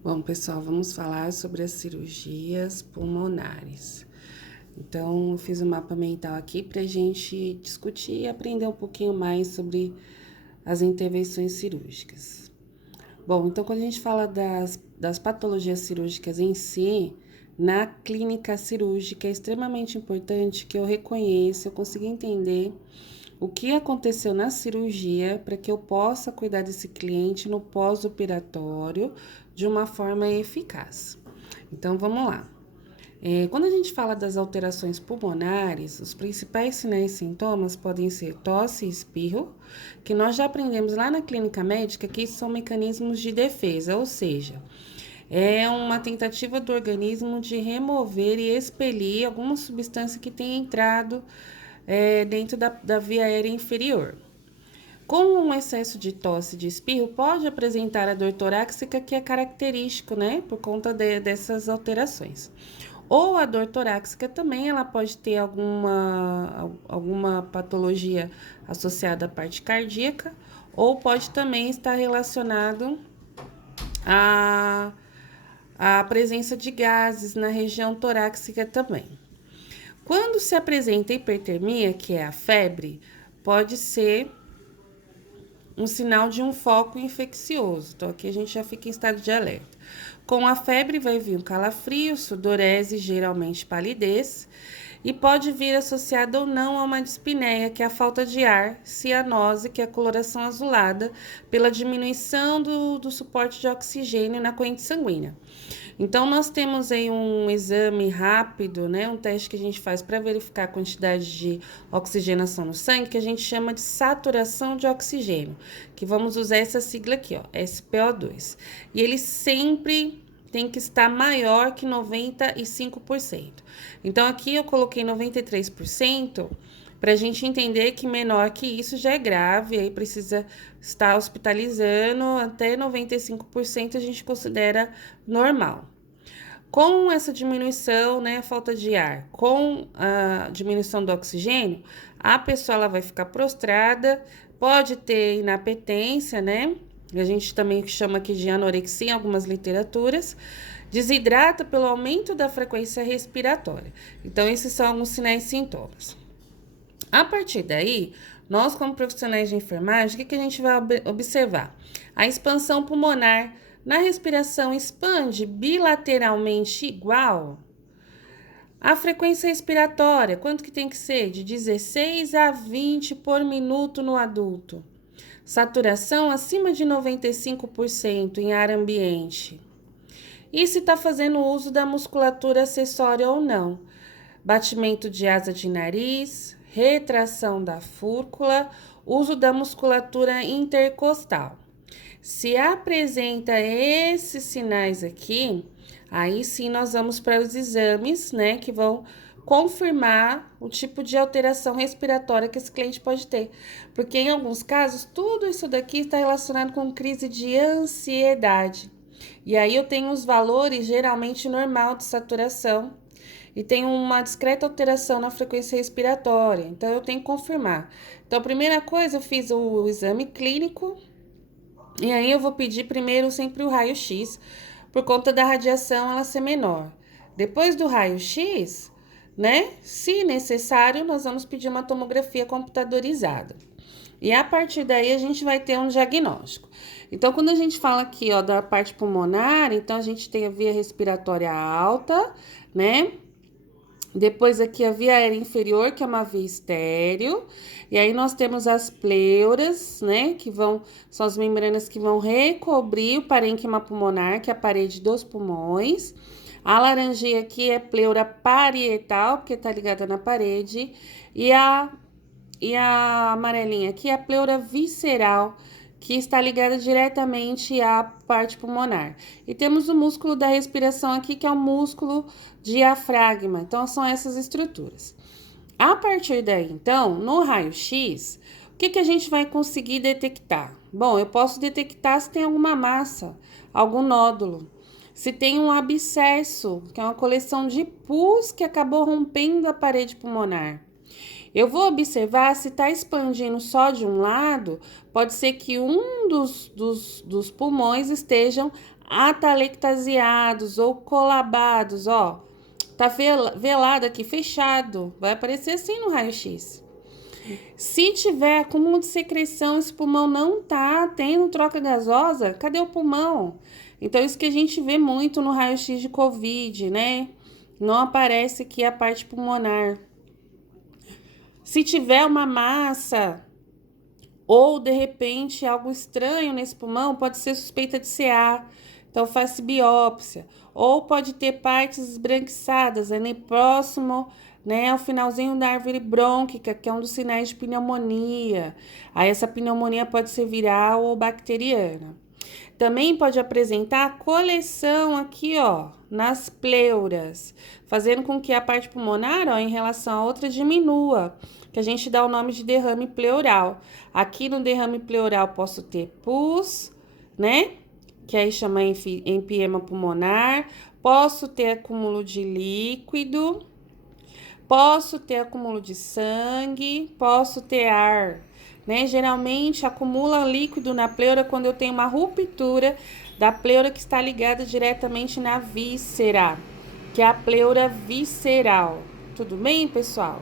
Bom, pessoal, vamos falar sobre as cirurgias pulmonares. Então, eu fiz um mapa mental aqui para a gente discutir e aprender um pouquinho mais sobre as intervenções cirúrgicas. Bom, então, quando a gente fala das patologias cirúrgicas em si, na clínica cirúrgica é extremamente importante que eu reconheça, eu consiga entender o que aconteceu na cirurgia para que eu possa cuidar desse cliente no pós-operatório de uma forma eficaz. Então, vamos lá. Quando a gente fala das alterações pulmonares, os principais sinais e sintomas podem ser tosse e espirro, que nós já aprendemos lá na clínica médica que isso são mecanismos de defesa, ou seja, é uma tentativa do organismo de remover e expelir alguma substância que tenha entrado dentro da via aérea inferior. Com um excesso de tosse e de espirro, pode apresentar a dor torácica, que é característico, né, por conta dessas alterações. Ou a dor torácica também, ela pode ter alguma patologia associada à parte cardíaca, ou pode também estar relacionado à, à presença de gases na região torácica também. Quando se apresenta hipertermia, que é a febre, pode ser um sinal de um foco infeccioso. Então, aqui a gente já fica em estado de alerta. Com a febre vai vir um calafrio, sudorese, geralmente palidez, e pode vir associada ou não a uma dispneia, que é a falta de ar, cianose, que é a coloração azulada, pela diminuição do suporte de oxigênio na corrente sanguínea. Então, nós temos aí um exame rápido, né? Um teste que a gente faz para verificar a quantidade de oxigenação no sangue, que a gente chama de saturação de oxigênio, que vamos usar essa sigla aqui, ó, SPO2. E ele sempre tem que estar maior que 95%. Então, aqui eu coloquei 93%, para a gente entender que menor que isso já é grave, aí precisa estar hospitalizando, até 95% a gente considera normal. Com essa diminuição, né, a falta de ar, com a diminuição do oxigênio, a pessoa ela vai ficar prostrada, pode ter inapetência, né? A gente também chama aqui de anorexia em algumas literaturas, desidrata pelo aumento da frequência respiratória. Então, esses são alguns sinais e sintomas. A partir daí, nós, como profissionais de enfermagem, o que a gente vai observar? A expansão pulmonar na respiração expande bilateralmente igual. A frequência respiratória, quanto que tem que ser? De 16 a 20 por minuto no adulto. Saturação acima de 95% em ar ambiente. E se está fazendo uso da musculatura acessória ou não. Batimento de asa de nariz, retração da fúrcula, uso da musculatura intercostal. Se apresenta esses sinais aqui, aí sim nós vamos para os exames, né, que vão confirmar o tipo de alteração respiratória que esse cliente pode ter. Porque em alguns casos, tudo isso daqui está relacionado com crise de ansiedade. E aí eu tenho os valores geralmente normal de saturação e tem uma discreta alteração na frequência respiratória, então eu tenho que confirmar. Então, a primeira coisa, eu fiz o exame clínico, e aí eu vou pedir primeiro sempre o raio-x, por conta da radiação ela ser menor. Depois do raio-x, né, se necessário, nós vamos pedir uma tomografia computadorizada. E a partir daí a gente vai ter um diagnóstico. Então, quando a gente fala aqui, ó, da parte pulmonar, então a gente tem a via respiratória alta, né? Depois aqui a via aérea inferior, que é uma via estéreo. E aí nós temos as pleuras, né, são as membranas que vão recobrir o parênquima pulmonar, que é a parede dos pulmões. A laranjinha aqui é pleura parietal, porque tá ligada na parede. E a amarelinha aqui é a pleura visceral, que está ligada diretamente à parte pulmonar. E temos o músculo da respiração aqui, que é o músculo diafragma. Então, são essas estruturas. A partir daí, então, no raio-x, o que a gente vai conseguir detectar? Bom, eu posso detectar se tem alguma massa, algum nódulo. Se tem um abscesso, que é uma coleção de pus que acabou rompendo a parede pulmonar. Eu vou observar se está expandindo só de um lado, pode ser que um dos pulmões estejam atalectasiados ou colabados, ó. Tá velado aqui, fechado. Vai aparecer assim no raio-x. Se tiver acúmulo de secreção, esse pulmão não tá tendo troca gasosa, cadê o pulmão? Então, isso que a gente vê muito no raio-x de Covid, né? Não aparece aqui a parte pulmonar. Se tiver uma massa ou, de repente, algo estranho nesse pulmão, pode ser suspeita de CA. Então, faz biópsia. Ou pode ter partes esbranquiçadas, ali próximo, né, ao finalzinho da árvore brônquica, que é um dos sinais de pneumonia. Aí, essa pneumonia pode ser viral ou bacteriana. Também pode apresentar coleção aqui, ó, nas pleuras, fazendo com que a parte pulmonar, ó, em relação a outra, diminua, que a gente dá o nome de derrame pleural. Aqui no derrame pleural posso ter pus, né? Que aí chama empiema pulmonar. Posso ter acúmulo de líquido, posso ter acúmulo de sangue, posso ter ar, né? Geralmente acumula líquido na pleura quando eu tenho uma ruptura da pleura que está ligada diretamente na víscera, que é a pleura visceral. Tudo bem, pessoal?